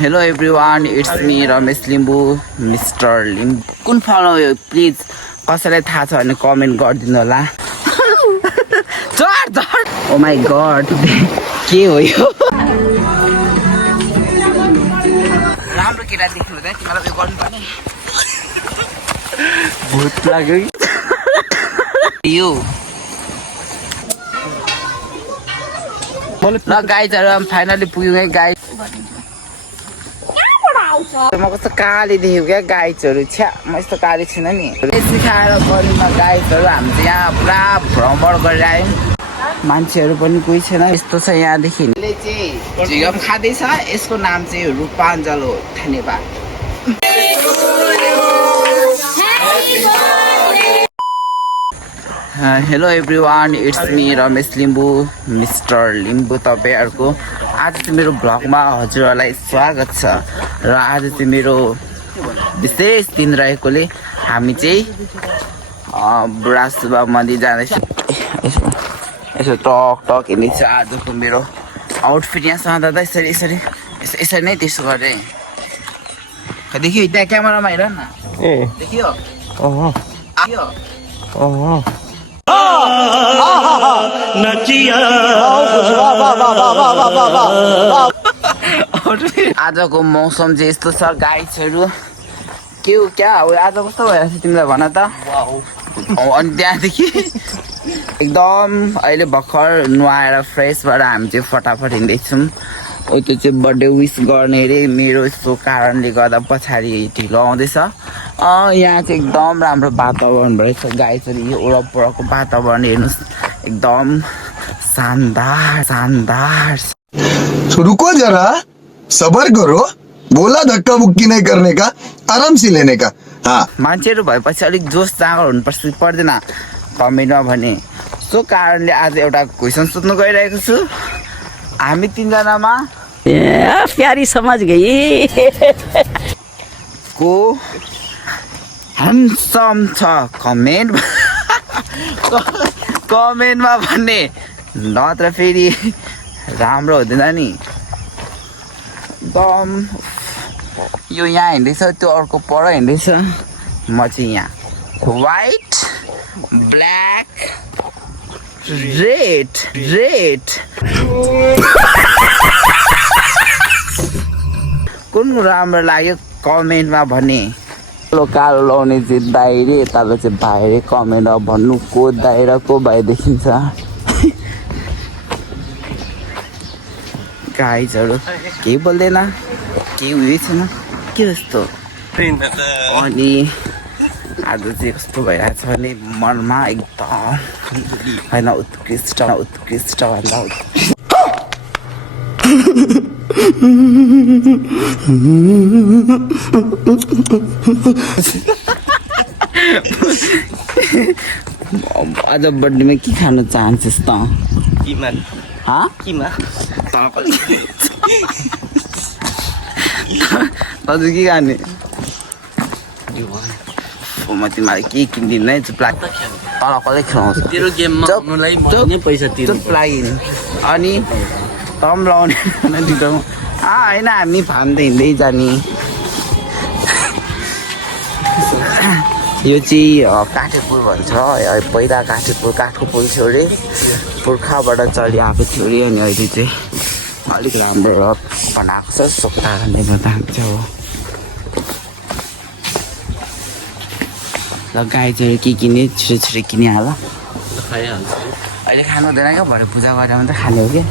Hello everyone, it's me Ramesh Limbu, Mr. Limbu. कुन follow हो please कसैलाई थाहा छ भने कमेन्ट गरिदिनु होला. चढ चढ. Oh my god. के हो यो? राम्रो केटा देख्नु हुँदैन तिमीलाई यो गर्नु पर्ने. भूत लाग्यो यो. ल गाइजहरु हम फाइनली पुग्यौँ है गाइज. म कस्तो काली देखेको क्या गाइजहरु. छ्या म यस्तो काली छैन नि. सिकाएर गरीमा गाइजहरु हामी चाहिँ यहाँ पुरा भ्रमण गरेर आयौँ. मान्छेहरू पनि कोही छैन. यस्तो छ यहाँदेखि. यसले चाहिँ झिगम खाँदैछ. यसको नाम चाहिँ रूपाञ्जल हो. धन्यवाद. Hello everyone, it's me Ramesh Limbu, mister Limbu तपाईँहरूको. आज चाहिँ मेरो भ्लगमा हजुरहरूलाई स्वागत छ. र आज चाहिँ मेरो विशेष दिन रहेकोले हामी चाहिँ बुढा सुब्बा मन्दिर जाँदैछ. यसो टक टक हिँड्दैछ. आजको मेरो आउटफिट यहाँसँग दादा यसरी यसरी यसरी नै त्यसो गरेँ. देखियो त्यहाँ क्यामेरामा हेर न. देखियो आजको मौसम चाहिँ यस्तो छ गाइजहरू. के हो क्या हो आज कस्तो भइरहेको छ तिमीलाई भन त. अनि त्यहाँदेखि एकदम अहिले भर्खर नुहाएर फ्रेस भएर हामी चाहिँ फटाफट हिँड्दैछौँ. त्यो चाहिँ बर्थडे विस गर्ने अरे. मेरो यस्तो कारणले गर्दा पछाडि ढिलो आउँदैछ. यहाँ चाहिँ एकदम राम्रो वातावरण रहेछ गाइजहरू. यो वरपरको वातावरण हेर्नुहोस् एकदम शानदार शानदार. रुको जरा सबर करो. बोला धक्का बुक्की नहीं करने का, आराम से लेने का. हाँ मान्छेहरू भएपछि अलिक जोस जाँगर हुनुपर्छ पर्दैन कमेन्टमा भने. सो कारणले आज एउटा क्वेसन सोध्नु गइरहेको छु. हामी तीनजनामा प्यारी समझ गई को ह्यान्डसम छ कमेन्टमा भन्ने. नत्र फेरि राम्रो हुँदैन नि. एकदम यो यहाँ हिँड्दैछ त्यो अर्को पर हिँड्दैछ. म चाहिँ यहाँ व्हाइट ब्ल्याक रेड रेड. कुन राम्रो लाग्यो कमेन्टमा भने. कालो लाउने चाहिँ दाइ रे. यताको चाहिँ भाइ रे. कमेन्टमा भन्नु को दाइ र को भाइ देखिन्छ. गाइजहरू केही बोल्दैन केही उयो छैन के जस्तो. अनि आज चाहिँ कस्तो भइरहेको छ भने मनमा एकदम होइन उत्कृष्ट उत्कृष्ट भन्दा आज बर्थडेमा के खान चाहन्छस् त? तँ के खाने? म तिमीलाई के किनिदिनु है. चुप लाग. तल कसले खेलाउँछ तेरो गेममा पैसा तिर्नु लागि. अनि तम लाउने होइन हामी फार्म त हिँड्दै जाने. यो चाहिँ काठे पुल भन्छ. पहिला काठको पुल थियो अरे. पुर्खाबाट चलिआएको थियो अरे. अनि अहिले चाहिँ अलिक राम्रो बनाएको छ. सो कारणले गर्दा चाहिँ ल गाइजहरू के किने छिटो छिटो किनिहाल. अहिले खानु हुँदैन क्या. भरे पूजा गरेर मात्रै खाने हो क्या.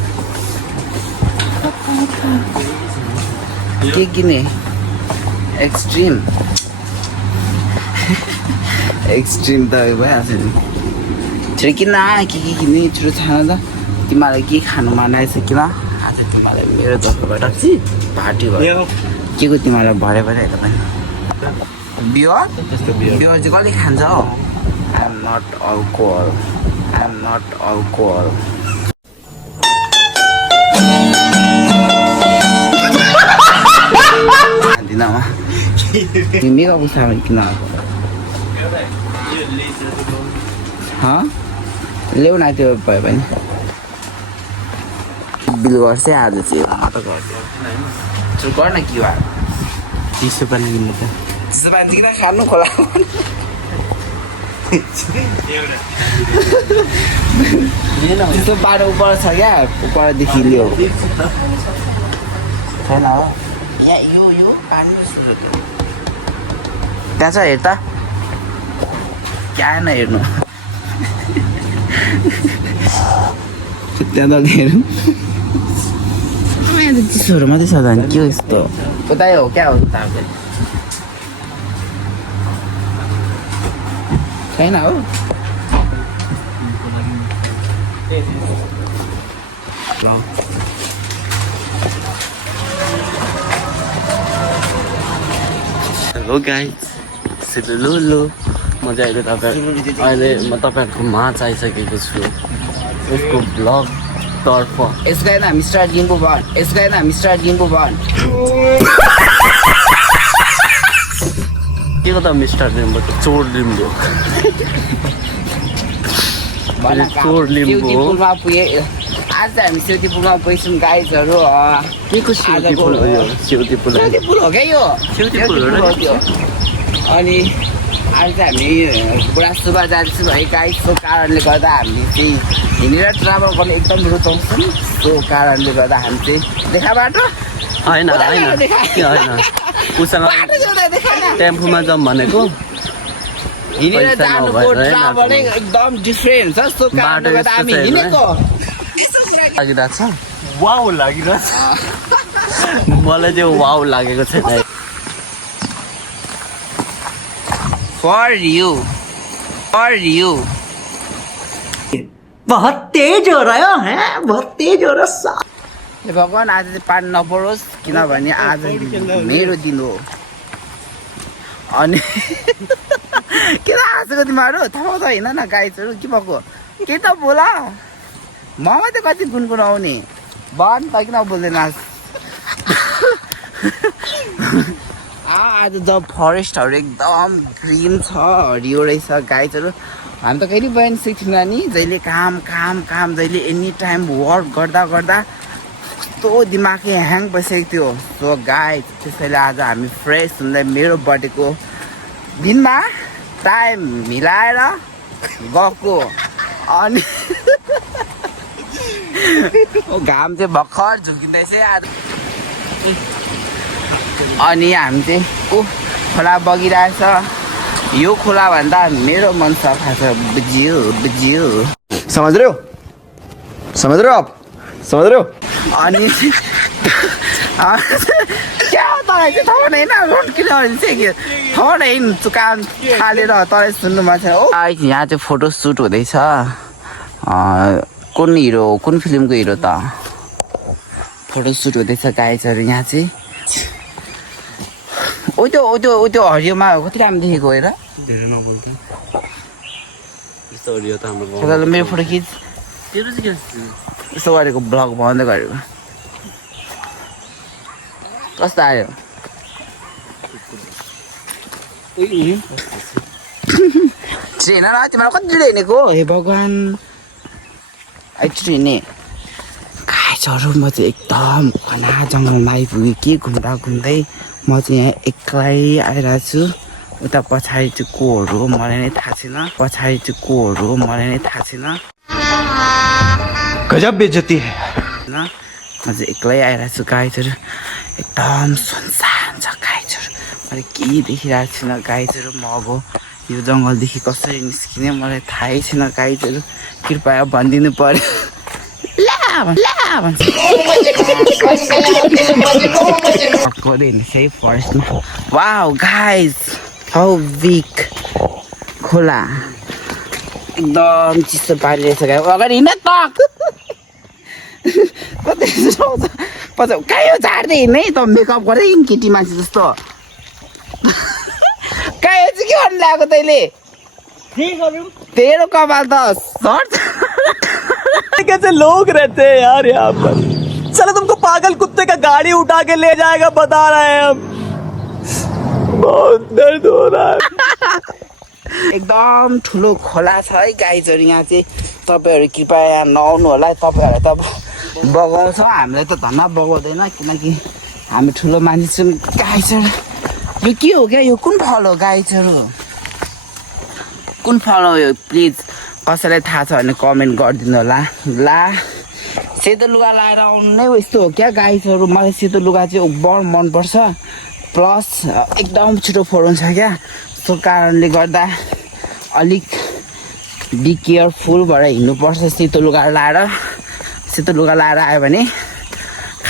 के किने? एक्सट्रिम त भइहाल्छ नि. छिटो किन के किने छिटो खान त. तिमीलाई के खानु मन लागेछ किन. आज तिमीलाई मेरो तर्फबाट पार्टी भयो. के को तिमीलाई भरे पनि हेर पनि. बियर चाहिँ कहिले खान्छ हौ. I am not alcohol. खाँदिनमा तिमी कब सामान किन आएको. ल्याउ न त्यो भयो भने. बिल गर्छ आज चाहिँ म त गर्छु. क्याप्चर गर न क्युआर चिसो पानी किन्नु त चिसो पानी किन खानु खोला चिसो पानी उपर छ क्या उपरदेखि लियो छैन हो यहाँ यो पानी त्यहाँ छ हेर त क्या न हेर्नु त्यहाँ त हेर्नु चिसोहरू मात्रै छ त के हो यस्तो उतै हो क्या हो उता छैन हो हेलो गाइस लुलु म चाहिँ अहिले म तपाईँहरूको माझ आइसकेको छु यसको ब्लग तर्फ यसको नाम मिस्टर लिम्बू वन यसको नाम मिस्टर लिम्बू वन के त मिस्टर लिम्बू त चोर लिम्बू चोर लिम्बू हो पुलमा पुगे आज हामी सेउती पुलमा पुगेछौँ गाइजहरू के को सेउती पुल हो यो सेउती पुल पुल हो क्या यो सेउती पुल हो त्यो अनि आज चाहिँ हामी पुरा सुबह जान्छौँ है गाइजको कारणले गर्दा हामीले चाहिँ हिँडेर ट्राभल गर्ने एकदम रुचाउँछौँ त्यो कारणले गर्दा हामी चाहिँ देखा बाटो होइन होइन के होइन उसँग टेम्पोमा जाउँ भनेको हिँडेर जानुको ट्राभल एकदम डिफ्रेन्ट छ त्यो कारणले गर्दा हामी हिँडेको लागिरहेको छ वाउ लागिरहेछ मलाई चाहिँ वाउ लागेको छैन For you. बहुत तेज हो रहा है बहुत तेज हो रहा हे भगवान् आज चाहिँ पानी नपरोस् किनभने आज मेरो दिन हो अनि किन हाँसेको तिमीहरू थाहा त होइन न गाइजहरू के भएको के त बोला म मात्रै कति गुनगुनाउने भन त किन बोल्दैनस् आज द फरेस्टहरू एकदम ग्रिन छ हरियो रहेछ गाइजहरू हामी त कहिले बयान सिक्थ्यौँ नि जहिले काम काम काम जहिले एनी टाइम वर्क गर्दा गर्दा कस्तो दिमागै ह्याङ बसेको थियो सो गाइज त्यसैले आज हामी फ्रेस हुँदै मेरो बर्थडेको दिनमा टाइम मिलाएर गएको अनि घाम चाहिँ भर्खर झुल्किँदैछ आज अनि हामी चाहिँ खोला बगिरहेछ यो खोला भन्दा मेरो मन सफा छ बुझ्यो समझ रहे हो आप समझ रहे हो अनि क्या हो तँलाई चाहिँ थाहा होइन रोड किन चाहिँ थाहा होइन कान हालेर तँलाई सुन्नु मन छ हो यहाँ चाहिँ फोटो सुट हुँदैछ कुन हिरो कुन फिल्मको हिरो त फोटो सुट हुँदैछ गाइजहरू यहाँ चाहिँ ओ त्यो हरियोमा कति राम्रो देखेको हेर धेरै नबोल्थ्यो यस्तो हरियो त हाम्रो मेरो फोटो खिच तेरो चाहिँ के यसो गरेको ब्लग बनाउँदै गरेको कस्तो आयो ट्रेन र तिमीलाई कति हिँडेको हे भगवान् एकचोटि हिँड्ने गाइजहरू म चाहिँ एकदम घना जङ्गलमा आइपुगेँ के घुम्दा घुम्दै म चाहिँ यहाँ एक्लै आइरहेको छु उता पछाडि चाहिँ कोहरू हो मलाई नै थाहा छैन पछाडि चाहिँ कोहरू हो मलाई नै थाहा छैन गजब बेइज्जती है म चाहिँ एक्लै आइरहेको छु गाइजहरू एकदम सुनसान छ गाइजहरू मैले केही देखिरहेको छुइनँ गाइजहरू म अब यो जङ्गलदेखि कसरी निस्किने मलाई थाहै छैन गाइजहरू कृपया भनिदिनु पर्यो वाउ गाइज हाउ बिग खोला एकदम चिसो पारिरहेछ गाई अगाडि हिँड त कतै पछि कहाँ यो झार्दै हिँड्ने त मेकअप गर्दै हिँड केटी मान्छे जस्तो कहाँ यो चाहिँ के गर्नु लाग्यो तैँले तेरो कपाल त सर्च कैसे लोग रहते हैं यार यहाँ पर चलो तुमको पागल कुत्ते का गाड़ी उठा के ले जाएगा बता रहे हैं हम बहुत दर्द हो रहा है एकदम ठुलो खोला छ है गाइजहरू यहाँ चाहिँ तपाईँहरू कृपया यहाँ नआउनु होला है तपाईँहरूलाई त बगाउँछ हामीलाई त धन्न बगाउँदैन किनकि हामी ठुलो मान्छे छौँ गाइजहरू यो के हो क्या यो कुन फल हो गाइजहरू कुन फल हो यो प्लिज कसैलाई थाहा छ भने कमेन्ट गरिदिनु होला ला सेतो लुगा लाएर आउनु नै यस्तो हो क्या गाइजहरू मलाई सेतो लुगा चाहिँ बढ मनपर्छ प्लस एकदम छिटो फोरन्छ क्या सो कारणले गर्दा अलिक बी केयरफुल भएर हिँड्नुपर्छ सेतो लुगा लाएर आयो भने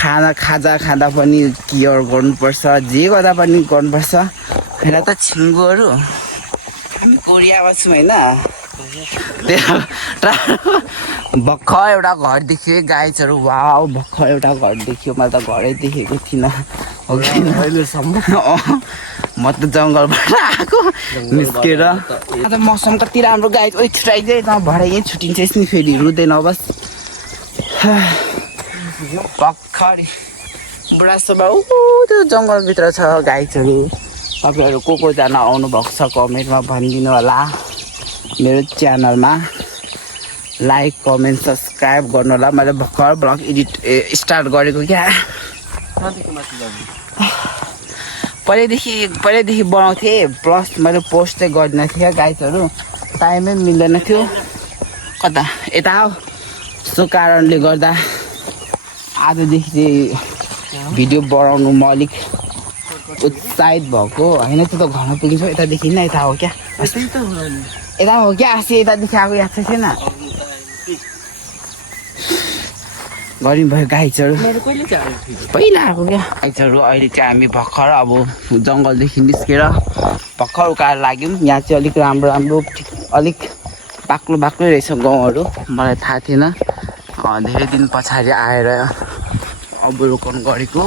खाजा खाँदा पनि केयर गर्नुपर्छ जे गर्दा पनि गर्नुपर्छ हेर त छिङ्गोहरू हामी कोरियामा छौँ होइन भर्खर एउटा घर देख्यो गाइजहरू वाउ भर्खर एउटा घर देख्यो मैले त घरै देखेको थिइनँ अहिलेसम्म म त जङ्गलबाट आएको निस्केर आज मौसम कति राम्रो गाइज ओ छुट्याइदिए त भरे यहीँ छुट्टिन्छ नि फेरि रुँदैन बस भर्खर बुढासोबा त्यो जङ्गलभित्र छ गाइजहरू तपाईँहरू को जान आउनुभएको छ कमेन्टमा भनिदिनु होला मेरो च्यानलमा लाइक कमेन्ट सब्सक्राइब गर्नु होला मैले भर्खर ब्लग स्टार्ट गरेको क्या पहिल्यैदेखि बनाउँथेँ प्लस मैले पोस्ट चाहिँ गर्दिनँ थिएँ क्या गाइजहरू टाइमै मिल्दैन थियो कता यता हो सो कारणले गर्दा आजदेखि चाहिँ भिडियो बनाउनु म अलिक उत्साहित भएको होइन त्यो त घरमा पुगिन्छ यतादेखि न यता हो क्या यता हो क्या आसी यतादेखि आएको याद छैन गरिम भयो गाइजहरू पहिला आएको क्या गाइजहरू अहिले चाहिँ हामी भर्खर अब जङ्गलदेखि निस्केर भर्खर उकाएर लाग्यौँ यहाँ चाहिँ अलिक राम्रो अलिक बाक्लो रहेछ गाउँहरू मलाई थाहा थिएन धेरै दिन पछाडि आएर अवलोकन गरेको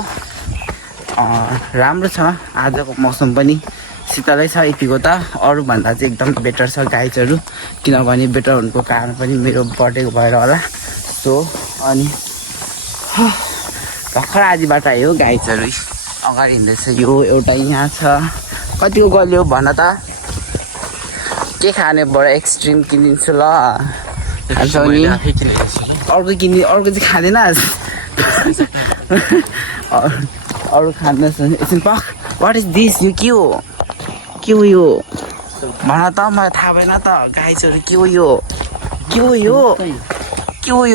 राम्रो छ आजको मौसम पनि शीतलै छ यतिको त अरूभन्दा चाहिँ एकदम बेटर छ गाइजहरू किनभने बेटर हुनुको कारण पनि मेरो बर्थडे भएर होला सो अनि भर्खर आधीबाट आयो गाइजहरू अगाडि हिँड्दैछ यो एउटा यहाँ छ कतिको गल्यो भन त के खानेबाट एक्सट्रिम किनिदिन्छु ल अर्को चाहिँ खाँदैन अरू खाँदैछ एकछिन पख वाट इज दिस यो के हो यो भन त मलाई थाहा भएन त गाइजहरू के हो यो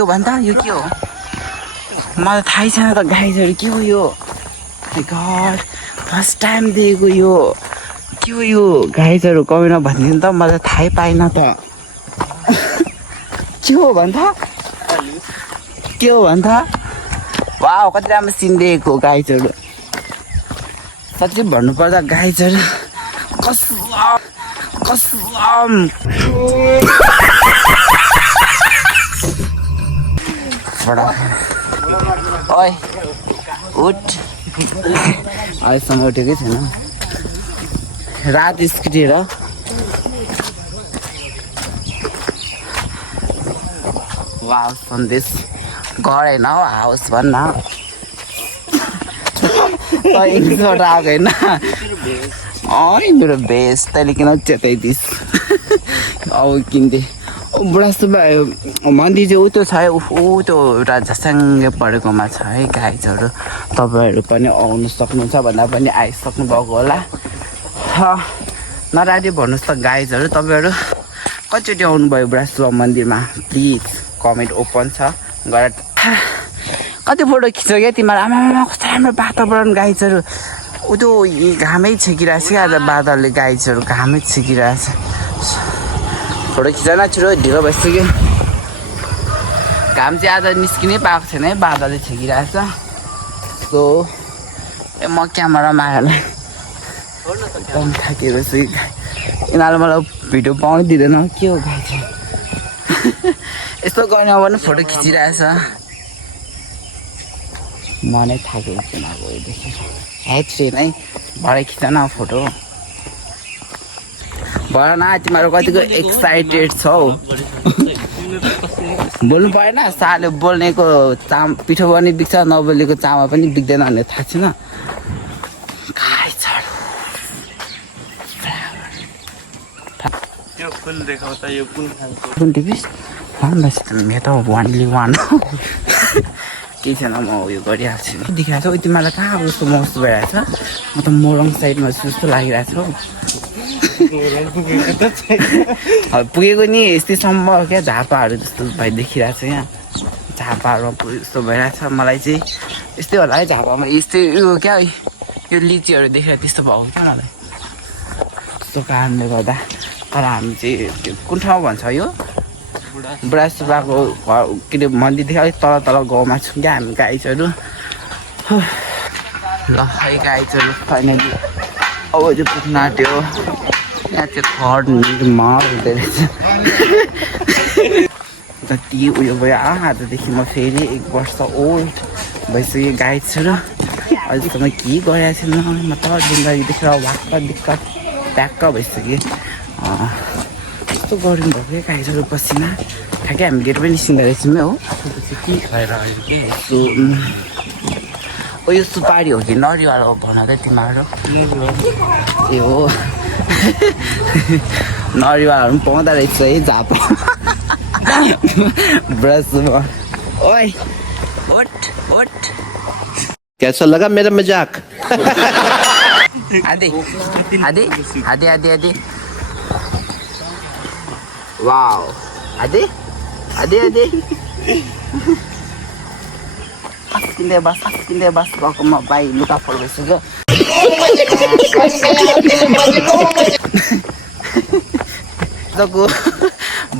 भन त यो के हो मलाई थाहै छैन त गाइजहरू के हो यो गड फर्स्ट टाइम देखेको यो के हो यो गाइजहरू कमेन्टमा भनिदिनु त मलाई थाहै पाएन त के हो भन त वाउ कति राम्रो सिन देखेको गाइजहरू साँच्चै भन्नुपर्दा गाइजहरू कसम ओइ उठ अहिलेसम्म उठेकै छैन रात स्कुटेर वाउ सन्देश घर होइन हौ हाउस भन्न इङ्ग्लिसबाट आएको होइन मेरो बेस्ट तैँले किन चेताइदिस् अब किन्थे बुढासुब्बा मन्दिर चाहिँ त्यो छ है त्यो एउटा झस्याङ्गे परेकोमा छ है गाइजहरू तपाईँहरू पनि आउनु सक्नुहुन्छ भन्दा पनि आइसक्नु भएको होला नराडी भन्नुहोस् त गाइजहरू तपाईँहरू कतिचोटि आउनुभयो बुढासुब्बा मन्दिरमा प्लिज कमेन्ट ओपन छ गएर कति फोटो खिच्यो क्या तिमीहरू आमा कस्तो राम्रो वातावरण गाइजहरू ऊ त्यो घामै छेकिरहेको छ क्या आज बादलले गाइजहरू घामै छेकिरहेछ फोटो खिच्न छिटो ढिलो भइसक्यो घाम चाहिँ आज निस्किनै पाएको छैन है बादलले छेकिरहेछ सो म क्यामेरामा आएर एकदम थाकेको छु यिनीहरूले मलाई भिडियो पाउनु दिँदैन के हो गाइज यस्तो गर्ने अब फोटो खिचिरहेछ म नै थाकेको छु अब हेड है भरे खिच न फोटो भर न तिमीहरू कतिको एक्साइटेड छौ बोल्नु परेन साले बोल्नेको पिठो पनि बिक्छ नबोलेको चामल पनि बिक्दैन भन्ने थाहा छैन कुन टिपिस वान 1:1 केही छैन म उयो गरिहाल्छु नि देखिरहेको छ तिमीलाई कहाँ जस्तो महसुस भइरहेको छ म त मोरङ साइडमा छु जस्तो लागिरहेको छ पुगेको नि यस्तैसम्म क्या झापाहरू जस्तो भाइ देखिरहेको छ यहाँ झापाहरूमा पुगेको जस्तो भइरहेको छ मलाई चाहिँ यस्तै होला है झापामा यस्तै उयो क्या यो लिचीहरू देखेर त्यस्तो भएको क्या मलाई त्यस्तो कारणले गर्दा तर हामी चाहिँ त्यो कुन ठाउँ भन्छ यो बुढा सुब्बाको घर के अरे मन्दिरदेखि अलिक तल तल गाउँमा छौँ क्या हामी गाइजहरू ल है गाइजहरू फाइनली अब चाहिँ पुग्न आँट्यो यहाँ चाहिँ थर्ड निर्मा हुँदो रहेछ जति उयो भयो आजदेखि म फेरि 1 वर्ष ओल्ड भइसक्यो गाइजहरू अहिलेसम्म के गरिरहेको छैन म त जिन्दगी देखेर वाक्क दिक्कत ट्याक्क भइसक्यो कस्तो गर्नु भएको क्या गाइजहरू पसिना ठ्याक्कै हामी गेट पनि निस्किँदो रहेछौँ हो के खाएर आयो के ओ यो सुपारी हो कि नरिवल हो भन त तिमीहरू ए हो नरिवलहरू पनि पाउँदो रहेछ है झापा ब्रस ओइ ओट ओट कैसा लगा मेरा मजाक आदि आदि आदि आदि आदि वाओ आदि आदि आदि अस्किँदै बस गएकोमा भाइ लुगा फोर भइसक्यो आजको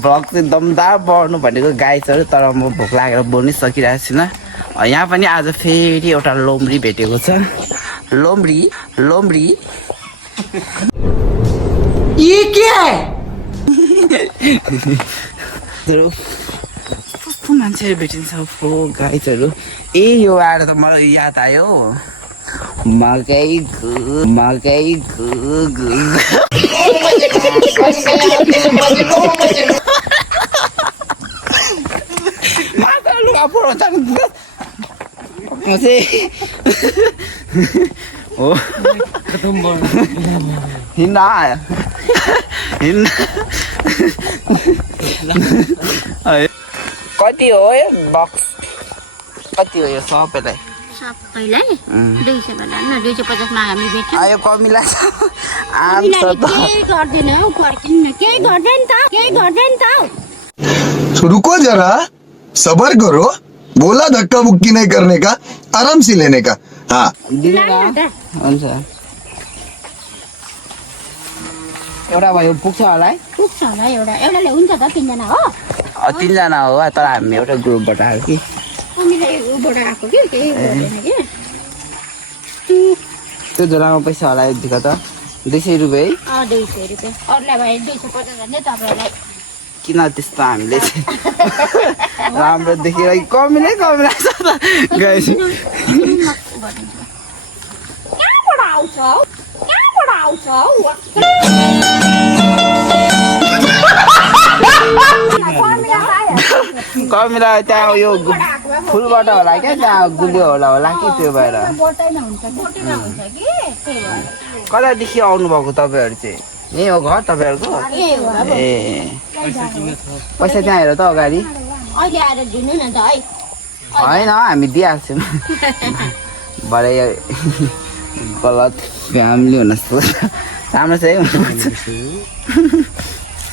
भ्लग चाहिँ दमदार बढ्नु भनेको गाइजहरू तर म भोक लागेर बोल्नै सकिरहेको छुइनँ यहाँ पनि आज फेरि एउटा लोम्री भेटेको छ लोम्री लोम्री ये क्या है कस्तो मान्छेहरू भेटिन्छ हो गाइजहरू ए यो आएर त मलाई याद आयो मकै लुगा फोडाउँछ म चाहिँ हो हिँड्न कति हो यो बक्स कति हो यो सबैलाई सबैलाई 200 भन्दा न 250 मा हामी भेट्छौँ आयो कमिला आम छ त केही गर्दैन हौ पर्किनु न केही गर्दैन त रुको जरा सबर करो बोला धक्का मुक्की नहीं करने का आराम से लेने का हाँ हुन्छ एउटा भयो पुग्छ होला है पुग्छ होला एउटाले हुन्छ त 3 जना हो 3 जना हो तर हामी एउटा ग्रुपबाट आयो कि हामीलाई उबाट आएको कि केही गर्दैन कि त्यो झोलामा पैसा होला यतिको त 200 रुपियाँ है 200 रुपियाँ अरूलाई भए 250 भने तपाईँलाई किन त्यस्तो हामीले चाहिँ राम्रो देखेर कमिला छ त गाइस कहाँबाट आउँछ कमिला त्यहाँ यो फुलबाट होला क्या त्यहाँ गुलियो होला कि त्यो भएर कतादेखि आउनुभएको तपाईँहरू चाहिँ यही हो घर तपाईँहरूको ए पैसा त्यहाँ हेर त अगाडि होइन हामी दिइहाल्छौँ भरे गलत फ्यामिली हुन जस्तो राम्रो छ है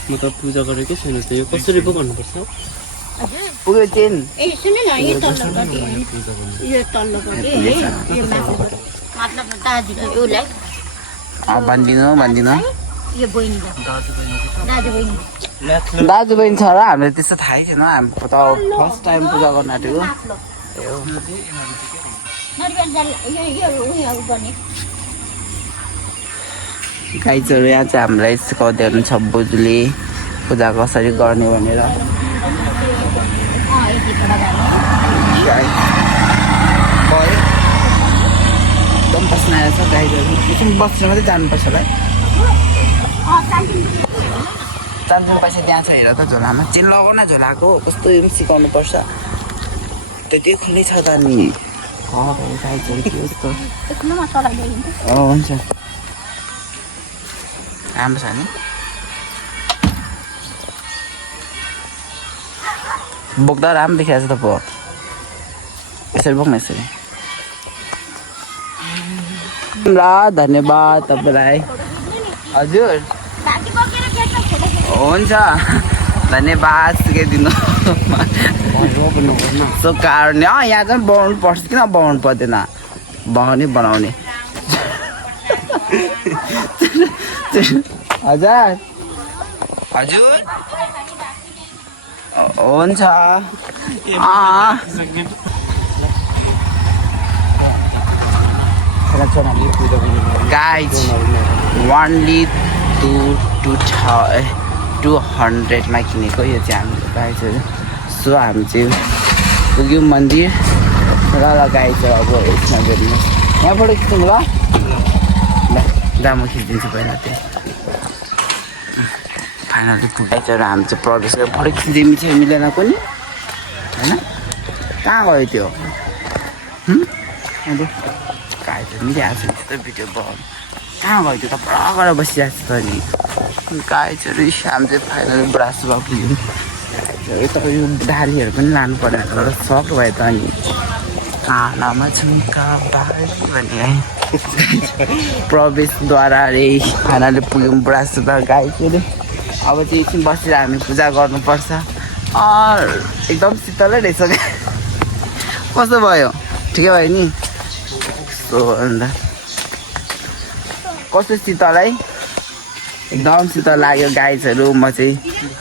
म त पूजा गरेकै छैन त यो कसरी पो गर्नुपर्छ पुग्यो चेन ए सुन्नु न यो तल्लोपट्टि यो माथिबाट मतलब दाजुलाई उसलाई भन्दिनँ यो बहिनी दाजु बहिनी छ र हामीलाई त्यस्तो थाहै छैन हामी त फर्स्ट टाइम पूजा गर्न आँटेको गाइजहरू यहाँ चाहिँ हामीलाई सिकाउँदै हुनुहुन्छ बोजूले पूजा कसरी गर्ने भनेर एकदम बस्न आएको छ गाइजहरू एकछिन बस्न मात्रै जानुपर्छ होला चान्चुन पैसा त्यहाँ छ हेर त झोलामा चेन लगाउ न झोलाको कस्तो यो पनि सिकाउनु पर्छ त्यो खुल्लै छ त नि गाइजहरू हुन्छ राम्रो छ नि बोक्दा राम्रो देखिरहेको छ त पो यसरी बोक्न यसरी ल धन्यवाद तपाईँलाई हजुर हुन्छ धन्यवाद सिकाइदिनु सो कारण यहाँ चाहिँ बनाउनु पर्छ किन बनाउनु पर्दैन बनाउने हजुर हजुर हुन्छ गाइज ओन्ली 200मा किनेको यो चाहिँ हामीले गाइजहरू सो हामी चाहिँ पुग्यौँ मन्दिर र गाइज अब यसमा हेर्नुहोस् यहाँबाट खिच्नु ल ल म खिचिदिन्छु पहिला त्यो फाइनली पुगाइचहरू हामी चाहिँ प्रवेश गरेर फोटो खिचिदिनु चाहिँ मिलेन पनि होइन कहाँ गयो त्यो अब गाइजहरू मिलिहाल्छ नि त्यो भिडियो बनाउनु कहाँ गयो त्यो त पुरा गरेर बसिरहेको छ नि गाइजहरू हामी चाहिँ फाइनली बुढासुबा पुग्यौँ तपाईँ यो डालीहरू पनि लानु पर्ने भनेर सक भयो त अनि कानामा झुम्का बाली भने है प्रवेशद्वारा अरे फाइनली पुग्यौँ बुढासुबा गाइजहरू अब चाहिँ एकछिन बसेर हामी पूजा गर्नुपर्छ एकदम शीतलै रहेछ क्या कस्तो भयो ठिकै भयो नि सो अन्त कस्तो शीतल है एकदम शीतल लाग्यो गाइजहरू म चाहिँ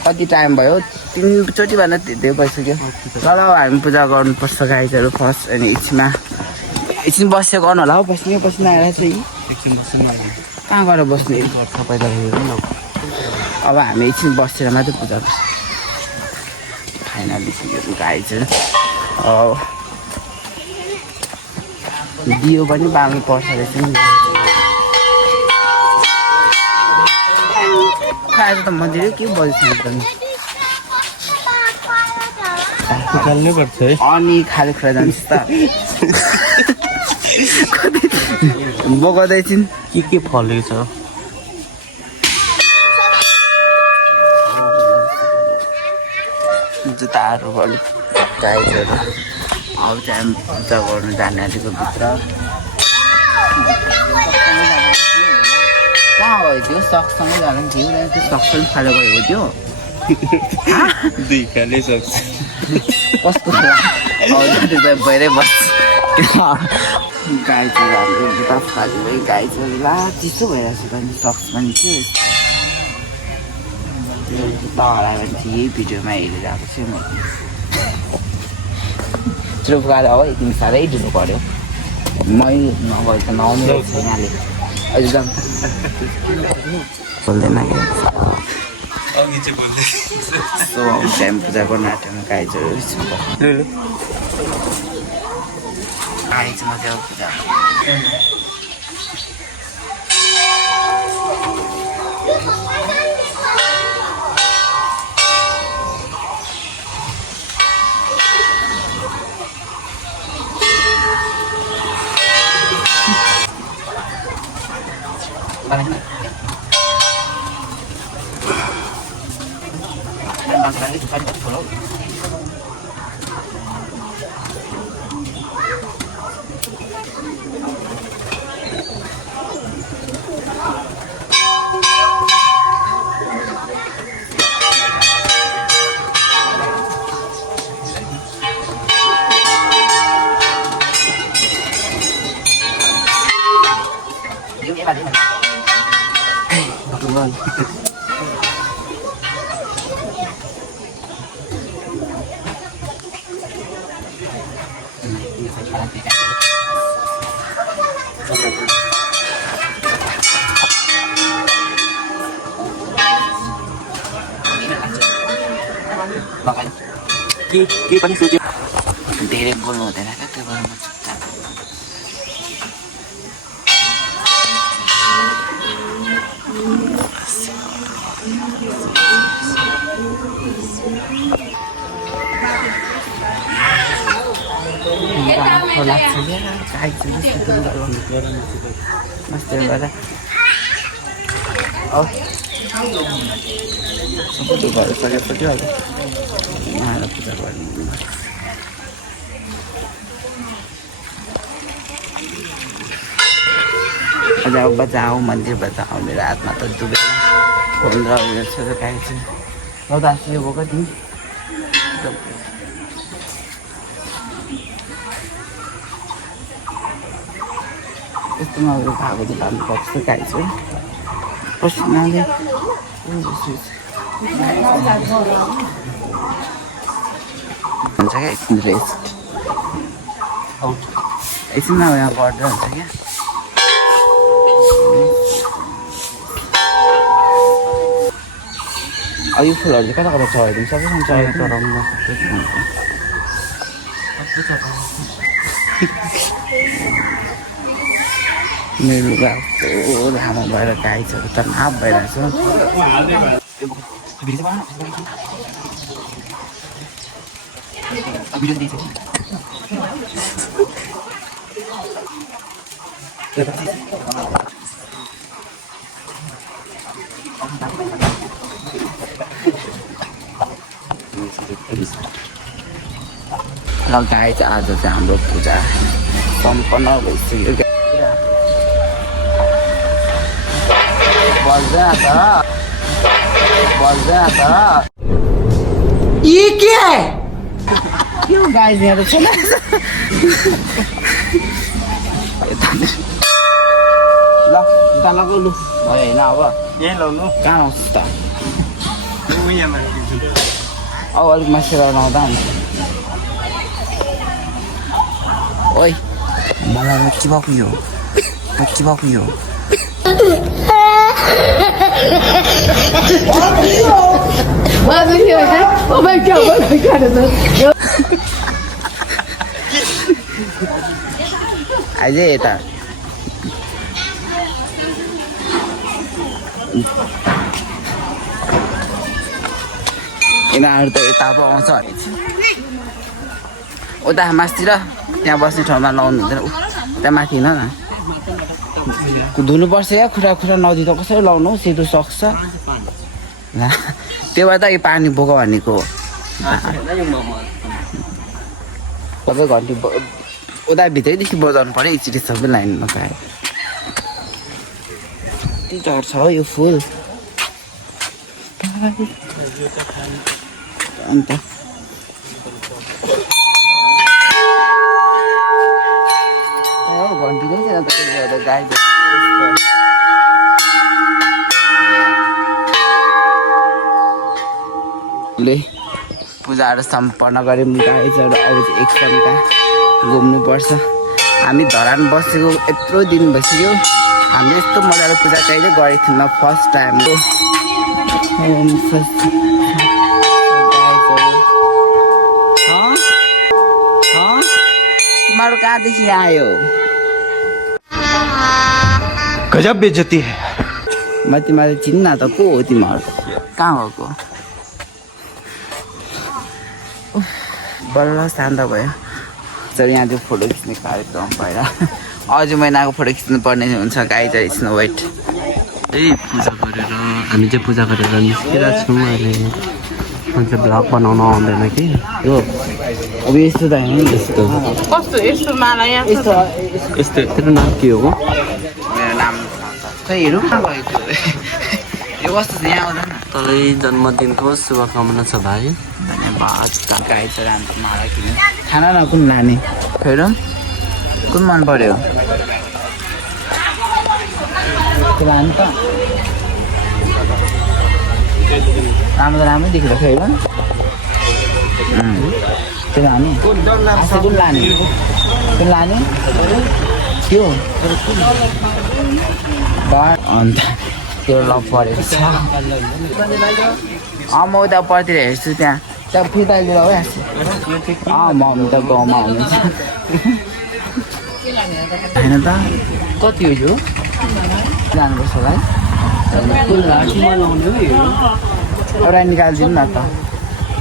कति टाइम भयो 3 चोटिभन्दा धेरै भइसक्यो तर हामी पूजा गर्नुपर्छ गाइजहरू फर्स्ट अनि एकछिन बसेर गर्नु होला हौ बस्ने आइरहेको छ कहाँ गएर बस्ने अब हामी एकछिन बसेर मात्रै पूजा गर्छ फाइनली गाइजहरू दियो पनि बाल्नु पर्छ रहेछ नि आज त मन्दिरै के बजिसक्यो पनि निकाल्नै पर्छ है अनि खाली खुला जान्छ त बोकाउँदैछन् के फलेको छ जुत्ताहरू अलिक टाइटहरू अब चाहिँ हामी पूजा गर्नु जाने अलिकति भित्र कहाँ गयो त्यो सकसँगै जानु थियो त्यो सक्स पनि फाले गयो हो त्यो दुई खाले सक्छ कस्तो भइरै बस् गाई चाहिँ हाम्रो जुत्ता फाल्यो भयो गाई चाहिँ ला चिसो भइरहेको छ पनि सक्स पनि थियो त्यो जुत्ता हरायो भने चाहिँ यही भिडियोमा हेरेर आएको छु म चुप गएर हो तिमी साह्रै ढिलो पऱ्यो मै नगएर त नआउनु रहेछ यहाँले एकदम बोल्दैन क्या सो टाइम पूजा गर्न आँट्यौँ गाईहरू गाई चाहिँ मजा पूजा के पनि सोच्यो धेरै बोल्नु हुँदैन क्या त्यो भएर म चुपचाप लाग्छ सबै घर सकेपछि अब पूजा गर्नु बजाओ बजाओ मन्दिर बजाओ मेरो हातमा त डुबेर फोन रहेको छ त गाई चाहिँ लौदा यो भएको तिमी यस्तोमा उयो भएको चाहिँ पाल्नु पर्छ गाई चाहिँ पसिनाले हुन्छ क्या एकछिन रेस्ट एकछिन यहाँ गर्दै हुन्छ क्या यो फुलहरू चाहिँ कता कता चढाइदिउँ सबैसँग चढाउनु नसक्छ मेरो लुगा कस्तो लामो भएर गाइसहरू त नाप भइरहेको ल गाई चाहिँ आज चाहिँ हाम्रो पूजा सम्पन्न भइसक्यो बल्दैन त ये क्या है यो गाई यहाँ त छैन ल जुत्ता लगाउ लु भयो होइन अब यही लाउनु कहाँ आउँछ त औ अलिक मासेर लाउँदा हुन्छ ओइ मलाई के भएको यो के भएको यो आइज यता यिनीहरू त यता पो आउँछ उता मासतिर त्यहाँ बस्ने ठाउँमा लाउनु हुँदैन त्यहाँ माथि हिँड न धुनुपर्छ या खुट्टा खुट्टा नदी त कसरी लाउनु सेतो सक्छ ल त्यो भएर त यो पानी बोक भनेको सबै घन्टी उता भित्रैदेखि बजाउनु पऱ्यो एकचोटि सबै लाइन नपाए कति चढ्छ हो यो फुल अन्त घन्टी नै छैन त गाई ले पूजाहरू सम्पन्न गऱ्यौँ गाईहरू अब चाहिँ एकसम्मका घुम्नुपर्छ हामी धरान बसेको यत्रो दिन भइसक्यो हामीले यस्तो मजाले पूजा कहिले गरेको थियौँ फर्स्ट टाइम तिमीहरू कहाँदेखि आयो गजब बेइज्जती है म तिमीहरू चिन्न त को हो तिमीहरू कहाँ गएको बल्ल शान्त भयो सर यहाँ चाहिँ फोटो खिच्ने कार्यक्रम भएर अझ महिनाको फोटो खिच्नु पर्ने हुन्छ गाई चाहिँ स्नो वाइट त्यही पूजा गरेर हामी चाहिँ पूजा गरेर निस्किरहेको छौँ अहिले म चाहिँ भ्लग बनाउनु आउँदैन कि हो अब यस्तो त होइन नि यस्तो यस्तो तेरो नाम के हो मेरो नाम खै हेरौँ न भएको यो कस्तो छ यहाँ आउँदैन तँलाई जन्मदिनको शुभकामना छ भाइ धन्यवाद गाई छ राम्रो माला किन्नु खाना न कुन लाने हेरौँ कुन मन पर्यो त्यो लानु त राम्रो त राम्रै देखिरहेको हेरौँ त्यो लाने आजै कुन लाने कुन लाने त्यो अन्त त्यो लग परेको छ म उता पर्तिर हेर्छु त्यहाँ फिर्ता लिएर गइहाल्छु मम्मी त गाउँमा हुनुहुन्छ होइन त कति हो यो जानुपर्छ होला है एउटा निकालिदिनु न त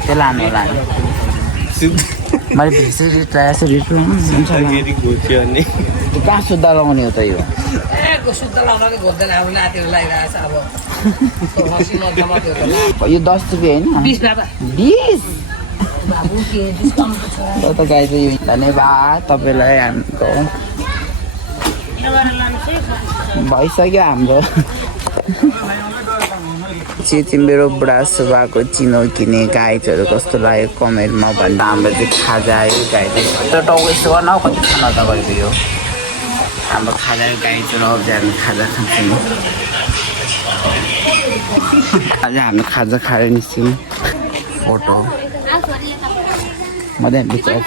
त्यो लानु होला मैले भेसै रेट लगाएको छु रेट कहाँ सुत्दा लगाउने हो त यो यो 10 रुपियाँ होइन 20 त गाई चाहिँ धन्यवाद तपाईँलाई हामीको भइसक्यो हाम्रो मेरो बुढा सुब्बाको चिनो किने गाइजहरू कस्तो लाग्यो कमेन्टमा भन्दा हाम्रो चाहिँ खाजा आयो गाइजहरू त्यो टाउको यस्तो गर्न कति खाना त गरिदियो हाम्रो खाजा गाइजहरू अब हामी खाजा खान्छौँ आज हामी खाजा खाएर निस्क्यौँ फोटो मजा बिचार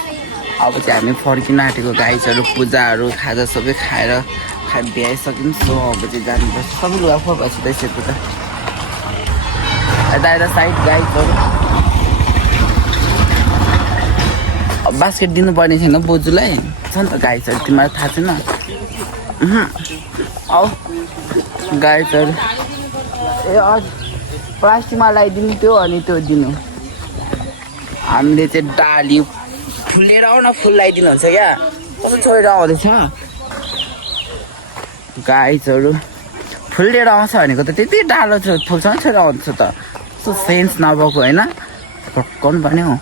अब चाहिँ हामी फर्किन आँटेको गाइजहरू पूजाहरू खाजा सबै खाएर भ्याइसक्यौँ सो अब चाहिँ जानुपर्छ सबै लुगा फोर भइसक्दैछ त यता साइड गाइजहरू बास्केट दिनुपर्ने छैन बोजूलाई छ नि त गाइजहरू तिमीलाई थाहा छैन औ गाइजहरू ए प्लास्टिकमा लगाइदिनु त्यो अनि त्यो दिनु हामीले चाहिँ डाली फुलेर आउन फुल लगाइदिनु हुन्छ क्या कस्तो छोडेर आउँदैछ गाइजहरू फुल लिएर आउँछ भनेको त त्यति डालो फुलसँग छोडेर आउँछ त कस्तो सेन्स नभएको होइन भट्काउनु पर्ने हो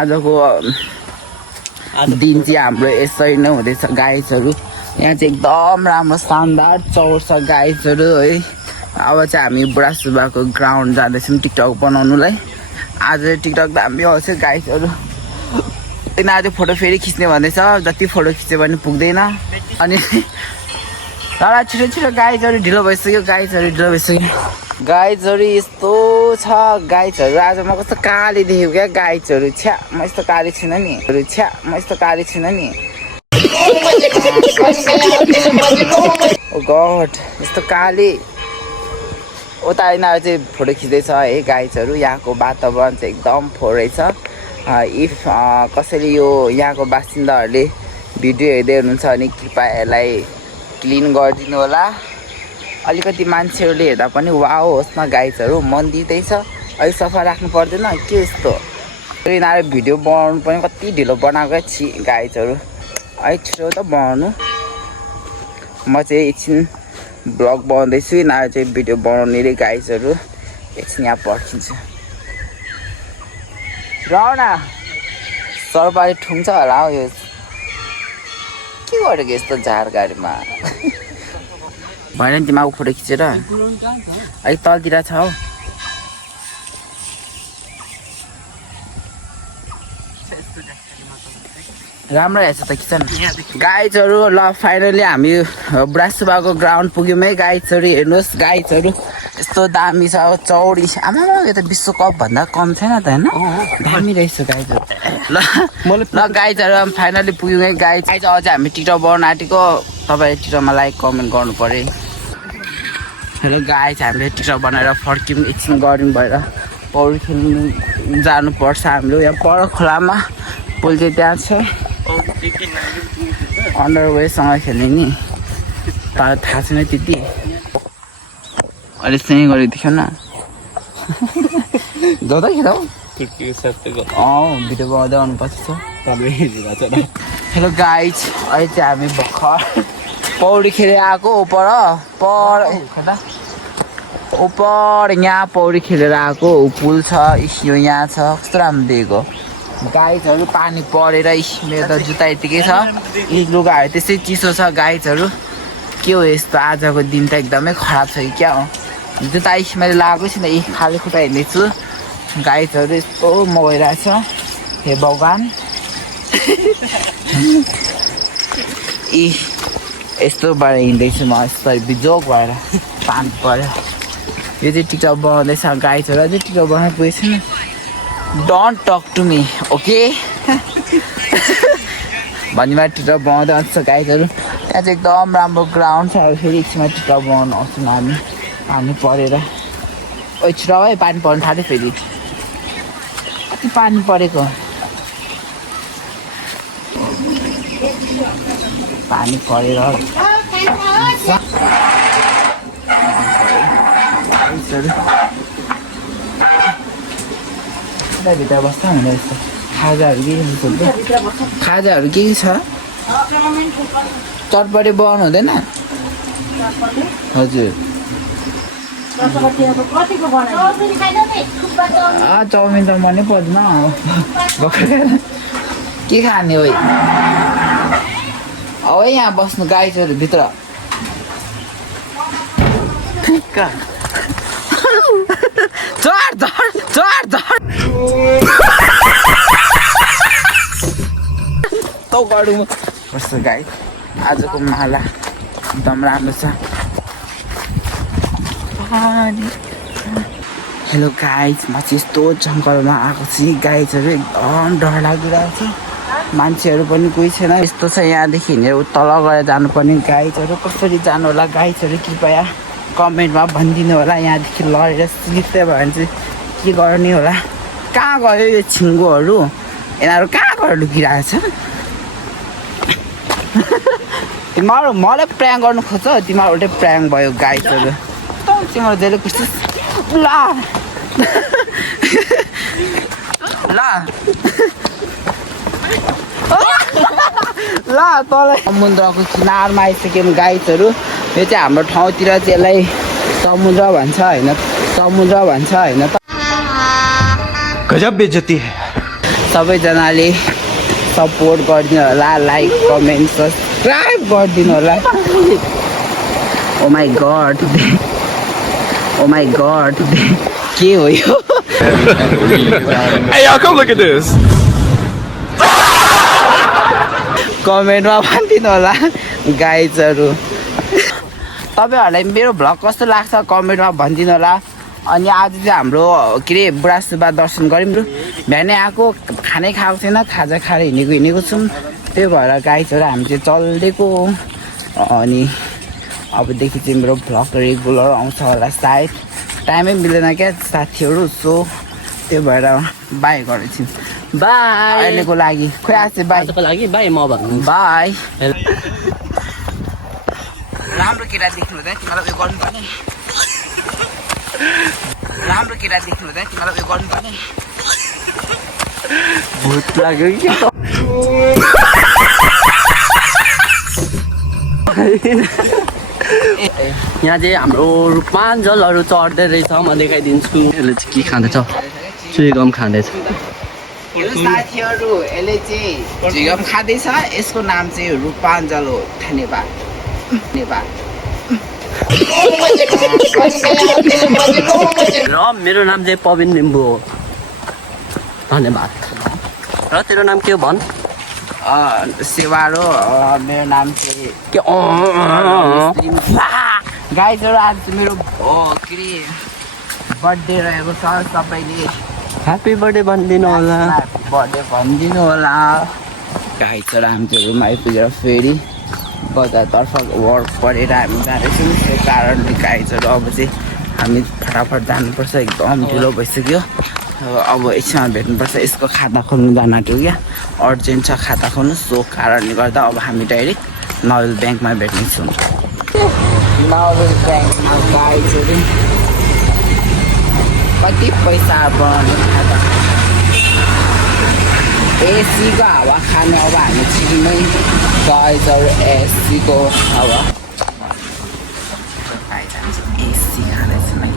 आजको दिन चाहिँ हाम्रो यसरी नै हुँदैछ गाइजहरू यहाँ चाहिँ एकदम राम्रो शानदार चौर छ गाइजहरू है अब चाहिँ हामी बुढा सुब्बाको ग्राउन्ड जाँदैछौँ टिकटक बनाउनुलाई आज टिकटक दामी आउँछ गाइजहरू तिनीहरू आज फोटो फेरि खिच्ने भन्दैछ जति फोटो खिच्यो भने पुग्दैन अनि तर छिटो छिटो गाइजहरू ढिलो भइसक्यो गाइजहरू यस्तो छ गाइजहरू आज म कस्तो काली देखेको क्या गाइजहरू छ्या म यस्तो काली छुइनँ नि ओ गड यस्तो काली उता यिनीहरू चाहिँ फोटो खिच्दैछ है गाइजहरू यहाँको वातावरण चाहिँ एकदम फोहोर रहेछ इफ कसैले यो यहाँको बासिन्दाहरूले भिडियो हेर्दै हुनुहुन्छ भने कृपया यसलाई क्लिन गरिदिनु होला अलिकति मान्छेहरूले हेर्दा पनि वाउ होस् न गाइजहरू मन दिँदैछ अलिक सफा राख्नु पर्दैन के यस्तो यिनीहरू भिडियो बनाउनु पनि कति ढिलो बनाएको छि गाइजहरू अलिक छिटो त बनाउनु म चाहिँ एकछिन ब्लग बनाउँदैछु यिनीहरू चाहिँ भिडियो बनाउने रे गाइजहरू एकछिन यहाँ पर्खिन्छु र न सरबारी ठुङ्छ होला हौ यो के गरेको यस्तो झार गाडीमा भएन नि तिमीको फोटो खिचेर अलिक तलतिर छ हौ राम्रो हेर्छ त खिच न गाइजहरू ल फाइनली हामी बुढा सुब्बाको ग्राउन्ड पुग्यौँ है गाइजहरू हेर्नुहोस् गाइजहरू यस्तो दामी छ चौडी आमा यो त विश्वकप भन्दा कम छैन त होइन दामी रहेछ गाइजहरू ल गाइजहरू फाइनली पुग्यौँ है गाइज अझ हामी टिकटक बनाउन आँटेको तपाईँले टिकटकमा लाइक कमेन्ट गर्नु पऱ्यो हेलो गाइज हामीले टिकटक बनाएर फर्क्यौँ एकछिन गऱ्यौँ भएर पौडी खेल्नु जानुपर्छ हाम्रो यहाँ पर खोलामा पुल चाहिँ त्यहाँ छ अन्डरवेसँग खेल्ने नि तर थाहा छैन त्यति अहिले चाहिँ गरेको देख्यो न जाँदाखेरि हौ भिडियो बनाउँदै आउनुपर्छ हेलो गाइज अहिले चाहिँ हामी भर्खर पौडी खेलेर आएको उपर यहाँ पौडी खेलेर आएको पुल छ यो यहाँ छ कस्तो राम्रो देखेको गाइजहरू पानी परेर मेरो त जुत्ता यतिकै छ यी लुगाहरू त्यसै चिसो छ गाइजहरू के हो यस्तो आजको दिन त एकदमै खराब छ कि क्या हो जुत्ता मैले लगाएकै छैन खाली खुट्टा हिँड्दैछु गाइजहरू यस्तो मगाइरहेछ हे भगवान् यस्तोबाट हिँड्दैछु म यस्तो बिजोग भएर पानी पऱ्यो यो चाहिँ टिकटक बनाउँदैछ गाइजहरू अझै टिकटक बनाउनु पुगेको छैन don't talk to me okay भनिमा टिकटक बनाउँदै आउँछ गाइजहरू यहाँ चाहिँ एकदम राम्रो ग्राउन्ड छ फेरि एकछिनमा टिकटक बनाउनु आउँछौँ हामी पानी परेर ओ छिटो है पानी पर्नु थाल्यो फेरि कति पानी परेको पानी परेर भित्र बस्दा हुँदो रहेछ खाजाहरू के छ चटपटे बनाउनु हुँदैन हजुर चाउमिन त मनै पर्दैन के खाने हो अब यहाँ बस्नु गाइजहरू भित्र चढ चढ चढ चढ तँ गरौँ कस्तो गाई आजको माला एकदम राम्रो छ हेलो गाइज म चाहिँ यस्तो जङ्गलमा आएको छु गाइजहरू एकदम डर लागिरहेको छ मान्छेहरू पनि कोही छैन यस्तो छ यहाँदेखि हिँडेर तल गएर जानुपर्ने गाइजहरू कसरी जानु होला गाइजहरू कृपया कमेन्टमा भनिदिनु होला यहाँदेखि लडेर सिक्दै भयो भने चाहिँ के गर्ने होला कहाँ गयो यो छिङ्गोहरू यिनीहरू कहाँ गएर लुकिरहेको छ तिमीहरू मलाई प्र्याङ गर्नु खोज्छ तिमीहरू एउटै प्र्याङ भयो गाइजहरू तिमीहरू जहिले कुर्छिस् ल ल ल तल समुद्रको किनारमा आइसक्यौँ गाइजहरू यो चाहिँ हाम्रो ठाउँतिर चाहिँ यसलाई समुद्र भन्छ होइन गजब बेइज्जती है सबैजनाले सपोर्ट गरिदिनु होला लाइक कमेन्ट सब्सक्राइब गरिदिनु होला ओ माई गड के हो यो Hey, y'all, come look at this. कमेन्टमा भनिदिनु होला गाइजहरू तपाईँहरूलाई मेरो भ्लग कस्तो लाग्छ कमेन्टमा भनिदिनु होला अनि आज चाहिँ हाम्रो के अरे बुढा सुब्बा दर्शन गऱ्यौँ बिहानै आएको खानै खाएको छैन खाजा खाएर हिँडेको छौँ त्यही भएर गाइजहरू हामी चाहिँ चल्दिएको अनि अबदेखि चाहिँ मेरो भ्लग रेगुलर आउँछ होला सायद टाइमै मिलेन क्या साथीहरू सो त्यो भएर बाई गरेछौँ बाई अहिलेको लागि खोइ आज चाहिँ बाई म भन्नु बाई राम्रो केटा देख्नु हुँदैन तिमीलाई उयो गर्नुपर्ने राम्रो केटा देख्नु हुँदैन तिमीलाई उयो गर्नुपर्ने भूत लाग्यो कि यहाँ चाहिँ हाम्रो रूपाञ्जलहरू चढ्दै रहेछ म देखाइदिन्छु यसले चाहिँ के खाँदैछ चुइगम खाँदैछ हेलो साथीहरू यसले चाहिँ झिगम खाँदैछ यसको नाम चाहिँ रूपाञ्जल हो धन्यवाद र मेरो नाम चाहिँ पविन लिम्बू हो धन्यवाद र तेरो नाम के हो भन् सेवारो मेरो नाम चाहिँ के गाइजहरू आज चाहिँ मेरो के अरे बर्थडे रहेको छ सबैले ह्याप्पी बर्थडे भनिदिनु होला बर्थडे भनिदिनु होला गाइजहरू हामी चाहिँ रुम आइपुगेर फेरि बजारतर्फ वर्क परेर हामी जाँदैछौँ त्यो कारणले गाइजहरू अब चाहिँ हामी फटाफट जानुपर्छ एकदम ढिलो भइसक्यो अब एकछिनमा भेट्नुपर्छ यसको खाता खोल्नु जान आँट्यो क्या अर्जेन्ट छ खाता खोल्नु सो कारणले गर्दा अब हामी डाइरेक्ट नवेल ब्याङ्कमा भेट्नेछौँ नवेल ब्याङ्कमा गाइजहरू कति पैसा बनाउने खाता एसीको हावा खाने अब हामी छिटै गाइजहरू एसीको हावा एसी खाँदैछौँ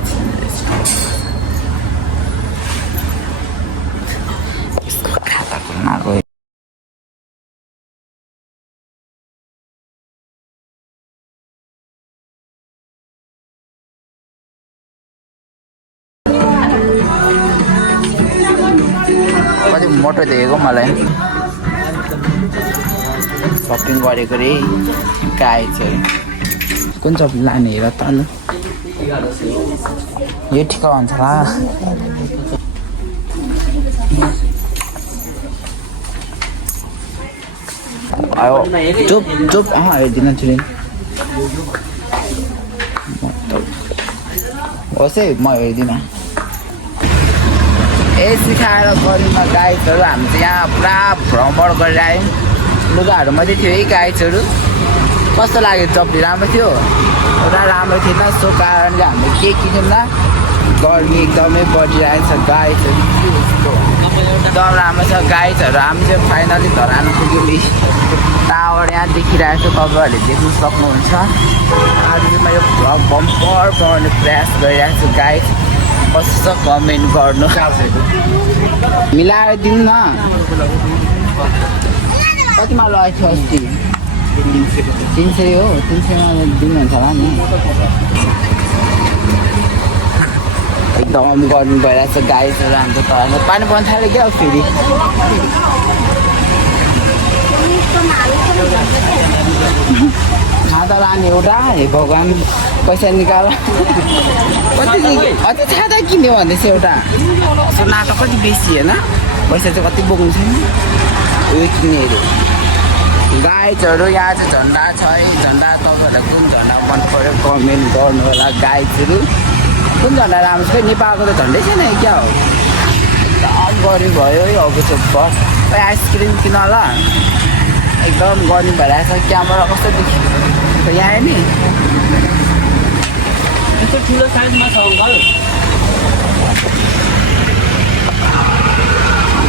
यसको खाता खोल्न गयो कति मोटो देखेको मलाई सपिङ गरेको रे गाइजहरू कुन सपिङ लाने हेर त ल यो ठिक्क हुन्छ होला चुप हेरिदिन छुलिन होस् है म हेर्दिनँ एसी खाएर गरौँमा गाइजहरू हामी चाहिँ यहाँ पुरा भ्रमण गरेर आयौँ लुगाहरू मात्रै थियो है गाइजहरू कस्तो लाग्यो चप्ली राम्रो थियो पुरा राम्रो थिएन सो कारणले हामीले के किन्यौँ न गर्मी एकदमै बढिरहेको छ गाइजहरू एकदम राम्रो छ गाइजहरू हामी चाहिँ फाइनली धरान पुग्यौँ टावर यहाँ देखिरहेको छु तपाईँहरूले देख्नु सक्नुहुन्छ आज चाहिँ म यो भ्लग बम्पर बनाउने प्रयास गरिरहेको छु गाइज कस्तो कमेन्ट गर्नु मिलाएर दिनु न कतिमा लगेको थियो अस्ति 300 हो 300मा दिनुहुन्छ होला नि एकदम गर्मी भइरहेको छ गाइजहरू हाम्रो त पानी पर्न थाल्यो क्या फेरि छाता लाने एउटा हे भगवान् पैसा निकाल कति छाता किन्यो भन्दैछ एउटा सो नाटक कति बेसी होइन पैसा चाहिँ कति बोक्नु छैन उयो किन्ने अरे गाइजहरू यहाँ चाहिँ झन्डा छ है झन्डा तपाईँहरूलाई कुन झन्डा मन पऱ्यो कमेन्ट गर्नु होला गाइजहरू कुन झन्डा राम्रो छ नेपालको त झन्डै छैन क्या हो एकदम गर्मी भयो है अब चाहिँ बस आइसक्रिम किन होला एकदम गर्मी भइरहेको छ क्यामेरा कस्तो देखियो यहाँ नि यस्तो ठुलो साइजमा छ अङ्कल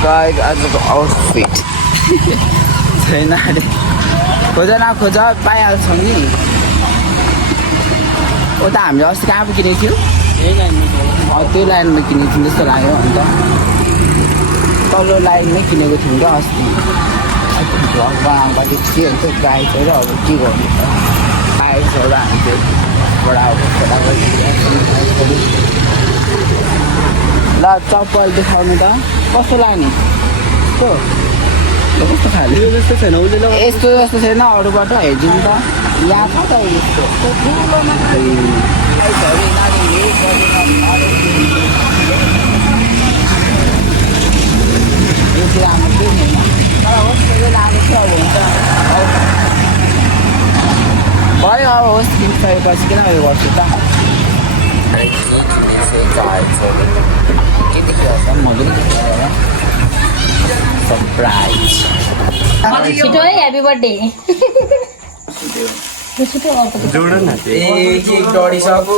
गाइज आजको आउटफिट छैन अरे खोज न खोज पाइहाल्छौँ नि उता हामीले अस्ति कहाँ पो किनेको थियो त्यो लाइनमा किनेको थियौँ जस्तो लाग्यो अन्त तल्लो लाइनमै किनेको थियौँ क्या अस्ति भ्लग बनाउँदाखेरि के हुन्छ गाई चाहिँ अब के गर्नु त गाई छ र हामी चाहिँ ल चप्पल देखाउनु त कस्तो लाने कस्तो खाले जस्तो छैन उसले यस्तो जस्तो छैन अरूबाट हेर्छौँ त यहाँ छ त यस्तो यो चाहिँ हाम्रो केही छैन तर होस् त्यसले लाने चाहिँ अब हुन्छ भयो अब होस् किनिसकेपछि किन उयो गर्छु त के देखियो मैले सरप्राइज छिटो है ह्याप्पी बर्थडे जोड न ए केक डढिसक्यो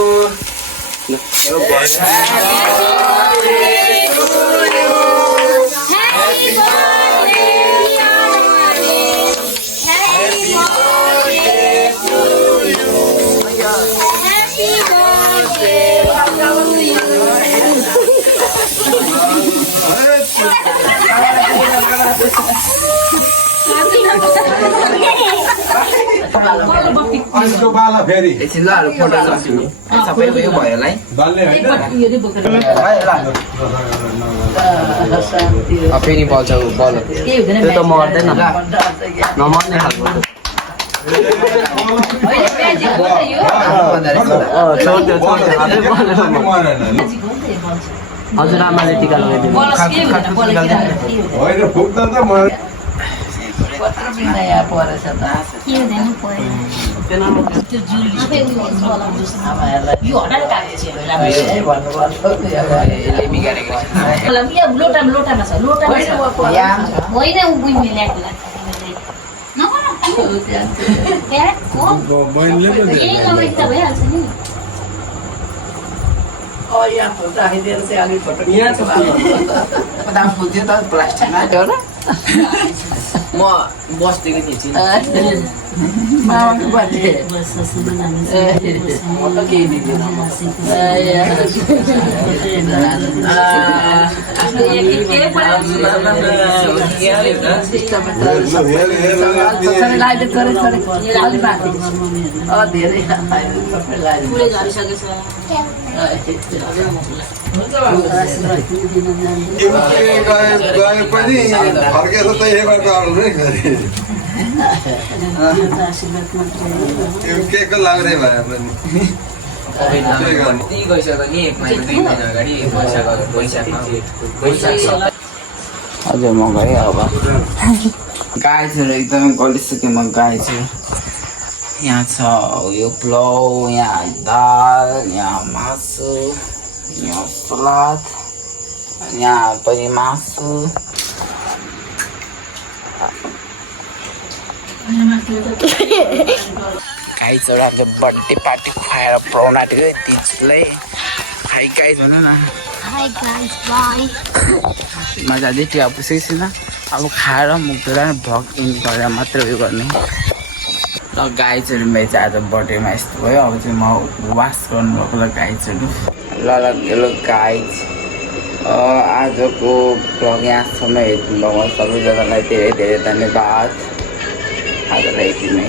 एकछिन ल फोटो गर्छु सबै उयो भयो होला है फेरि बल्छ बल त्यो त मर्दैन नमर्ने खालको हजुरआमाले टिका लगाइदिनु फुल्थ्यो त प्लास्टिकमा म बस्दिएको थिएँ मामाको बर्थडे म त केही दिँदिनँ हजुर म गएँ अब गाई छ एकदमै गलिसकेँ म गाई छ यहाँ छ यो पुलाउ यहाँ दाल यहाँ मासु यहाँ सलाद यहाँ पनि मासु गाई छोराले बर्थडे पार्टी खुवाएर पराउनाले तिजलाई हाई गाई भन न हाई गाइस बाई म जाँदै टिया पुसेको छुइनँ अब खाएर मुक्दैन भ्लग इन गरेर मात्रै उयो गर्ने ल गाइजहरू मेरो चाहिँ आज बर्थडेमा यस्तो भयो अब चाहिँ म वास गर्नुभएको ल गाइजहरू ल गाइज आजको भ्लग यहाँसम्म हेर्नु भएको सबैजनालाई धेरै धेरै धन्यवाद आजलाई यति नै